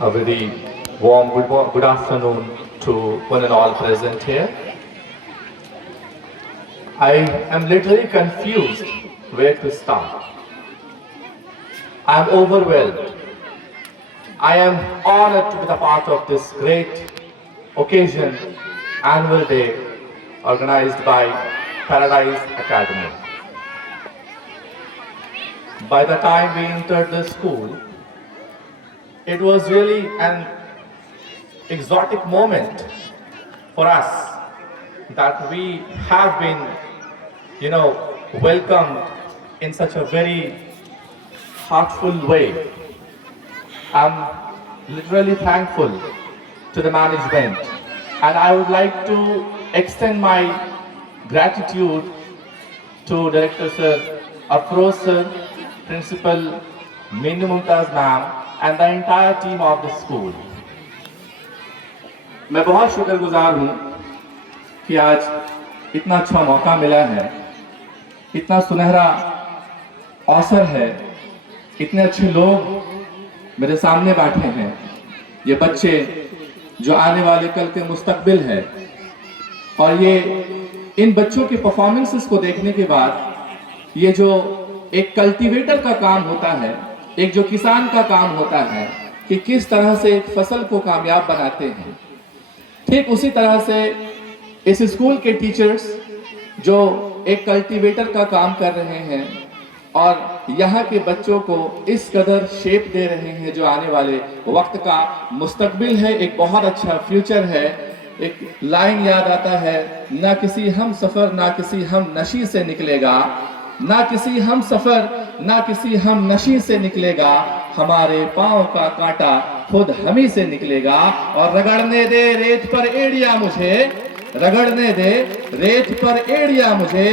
A very warm good afternoon to one and all present here. I am literally confused where to start. I am overwhelmed. I am honored to be the part of this great occasion, annual day organized by Paradise Academy. By the time we entered the school, it was really an exotic moment for us that we have been, welcomed in such a very heartful way. I'm literally thankful to the management, and I would like to extend my gratitude to Director Sir, Afroz Sir, Principal Meenu Mumtaz Ma'am, and the entire team of the school. मैं बहुत शुक्रगुजार हूँ कि आज इतना अच्छा मौका मिला है, इतना सुनहरा अवसर है, इतने अच्छे लोग मेरे सामने बैठे हैं, ये बच्चे जो आने वाले कल के मुस्तकबिल है, और ये इन बच्चों के परफॉर्मेंसेस को देखने के बाद ये जो एक कल्टीवेटर का काम होता है, एक जो किसान का काम होता है कि किस तरह से एक फसल को कामयाब बनाते हैं, ठीक उसी तरह से इस स्कूल के टीचर्स जो एक कल्टीवेटर का काम कर रहे हैं और यहाँ के बच्चों को इस कदर शेप दे रहे हैं जो आने वाले वक्त का मुस्तकबिल है, एक बहुत अच्छा फ्यूचर है। एक लाइन याद आता है, ना किसी हम सफ़र ना किसी हम नशी से निकलेगा, ना किसी हम सफ़र ना किसी हम नशी से निकलेगा, हमारे पाँव का कांटा खुद हम ही से निकलेगा। और रगड़ने दे रेत पर एड़िया मुझे, रगड़ने दे रेत पर एड़िया मुझे,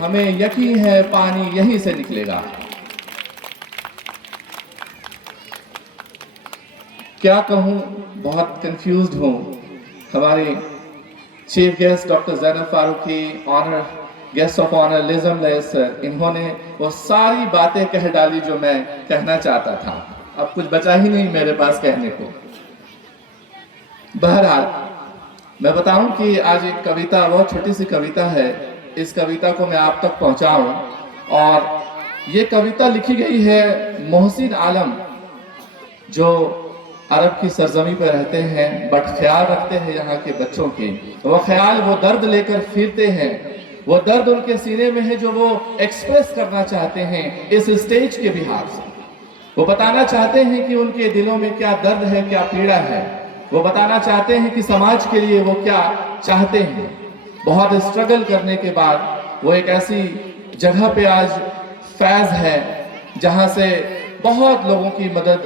हमें यकीन है पानी यहीं से निकलेगा। क्या कहूँ, बहुत कंफ्यूज्ड हूँ। हमारे chief guest doctor Zainab Farooqui, honour guest of honour लिज़म लयस सर, इन्होंने वो सारी बातें कह डाली जो मैं कहना चाहता था। अब कुछ बचा ही नहीं मेरे पास कहने को। बहरहाल मैं बताऊं कि आज एक कविता, बहुत छोटी सी कविता है, इस कविता को मैं आप तक पहुंचाऊं। और ये कविता लिखी गई है मोहसिन आलम, जो अरब की सरजमी पर रहते हैं बट ख्याल रखते हैं यहाँ के बच्चों की। वो ख्याल, वो दर्द लेकर फिरते हैं, वो दर्द उनके सीने में है जो वो एक्सप्रेस करना चाहते हैं इस स्टेज के बिहार से। वो बताना चाहते हैं कि उनके दिलों में क्या दर्द है, क्या पीड़ा है। वो बताना चाहते हैं कि समाज के लिए वो क्या चाहते हैं। बहुत स्ट्रगल करने के बाद वो एक ऐसी जगह पे आज फैज़ है जहाँ से बहुत लोगों की मदद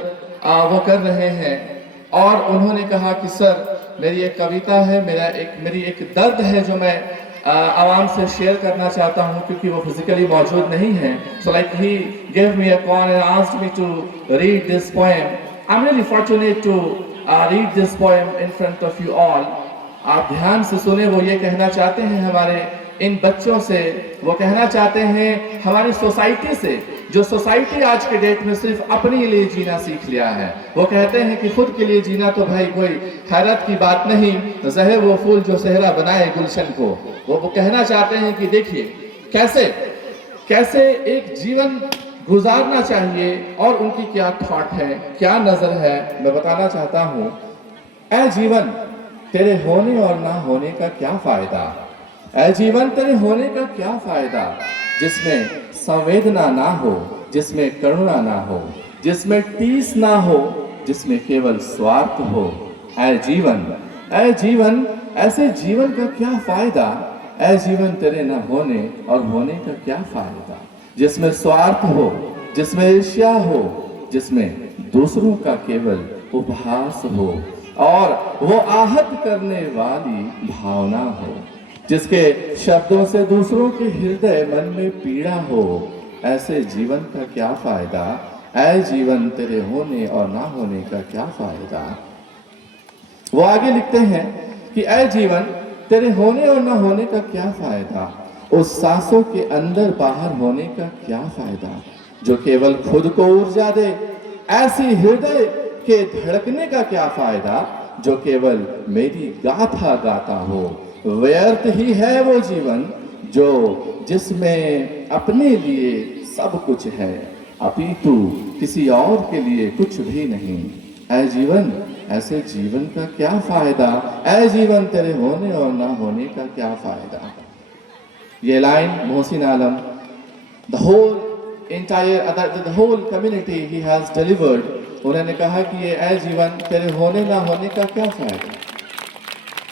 वो कर रहे हैं। और उन्होंने कहा कि सर, मेरी एक कविता है, मेरी एक दर्द है जो मैं आवाम से शेयर करना चाहता हूँ, क्योंकि वो फिजिकली मौजूद नहीं है। So like he gave me a call and asked me to read this poem. I'm really fortunate to read this poem in front of you all. आप ध्यान से सुने। वो ये कहना चाहते हैं हमारे इन बच्चों से, वो कहना चाहते हैं हमारी सोसाइटी से, जो सोसाइटी आज के डेट में सिर्फ अपने लिए जीना सीख लिया है। वो कहते हैं कि खुद के लिए जीना तो भाई कोई हैरत की बात नहीं, ज़हर वो फूल जो सेहरा बनाए गुलशन को। वो कहना चाहते हैं कि देखिए कैसे एक जीवन गुजारना चाहिए और उनकी क्या थॉट है, क्या नज़र है। मैं बताना चाहता हूँ, ऐ जीवन तेरे होने और ना होने का क्या फ़ायदा, ऐ जीवन तेरे होने का क्या फ़ायदा, जिसमें संवेदना ना हो, जिसमें करुणा ना हो, जिसमें टीस ना हो, जिसमें केवल स्वार्थ हो। ऐ जीवन ऐसे जीवन का क्या फ़ायदा, ऐ जीवन तेरे न होने और होने का क्या फ़ायदा, जिसमें स्वार्थ हो, जिसमें ईर्ष्या हो, जिसमें दूसरों का केवल उपहास हो और वो आहत करने वाली भावना हो, जिसके शब्दों से दूसरों के हृदय मन में पीड़ा हो। ऐसे जीवन का क्या फ़ायदा, ऐ जीवन तेरे होने और ना होने का क्या फ़ायदा। वो आगे लिखते हैं कि ऐ जीवन तेरे होने और ना होने का क्या फ़ायदा, उस सांसों के अंदर बाहर होने का क्या फ़ायदा, जो केवल खुद को ऊर्जा दे, ऐसी हृदय के धड़कने का क्या फायदा जो केवल मेरी गाथा गाता हो। व्यर्थ ही है वो जीवन जो जिसमें अपने लिए सब कुछ है, अपितु किसी और के लिए कुछ भी नहीं। ऐ जीवन, ऐसे जीवन का क्या फायदा, ऐ जीवन तेरे होने और ना होने का क्या फायदा। ये line Mohsin Alam, the whole community he has delivered, उन्होंने कहा कि ये ऐ जीवन तेरे होने ना होने का क्या फायदा।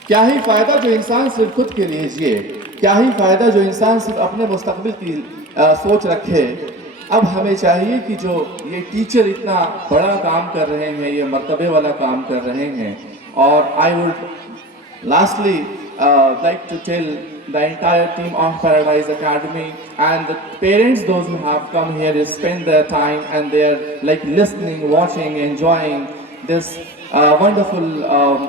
क्या ही फायदा जो इंसान सिर्फ खुद के लिए जिए, क्या ही फायदा जो इंसान सिर्फ अपने मुस्तकबिल की सोच रखे। अब हमें चाहिए कि जो ये टीचर इतना बड़ा काम कर रहे हैं, ये मर्तबे वाला काम कर रहे हैं, और I would lastly like to tell the entire team of Paradise Academy and the parents, those who have come here, is spend their time and they are like listening, watching, enjoying this wonderful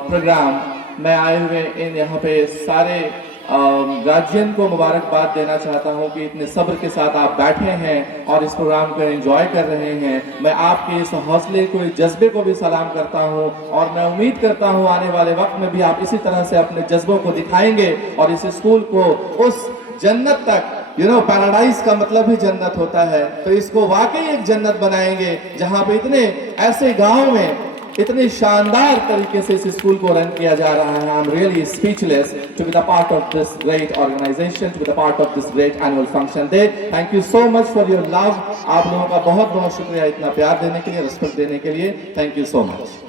program. मैं आए हुए इन यहाँ पे सारे guardian को मुबारकबाद देना चाहता हूँ कि इतने सब्र के साथ आप बैठे हैं और इस प्रोग्राम को एंजॉय कर रहे हैं। मैं आपके इस हौसले को, इस जज्बे को भी सलाम करता हूँ और मैं उम्मीद करता हूँ आने वाले वक्त में भी आप इसी तरह से अपने जज्बों को दिखाएंगे और इस स्कूल को उस जन्नत तक, पैराडाइज का मतलब ही जन्नत होता है, तो इसको वाकई एक जन्नत बनाएंगे जहाँ पे इतने ऐसे गाँव में इतने शानदार तरीके से इस स्कूल को रन किया जा रहा है। I am really speechless to be the part of this great organisation, to be the part of this great annual function day. Thank you so much for your love. आप लोगों का बहुत बहुत शुक्रिया इतना प्यार देने के लिए, रिस्पेक्ट देने के लिए। Thank you so much.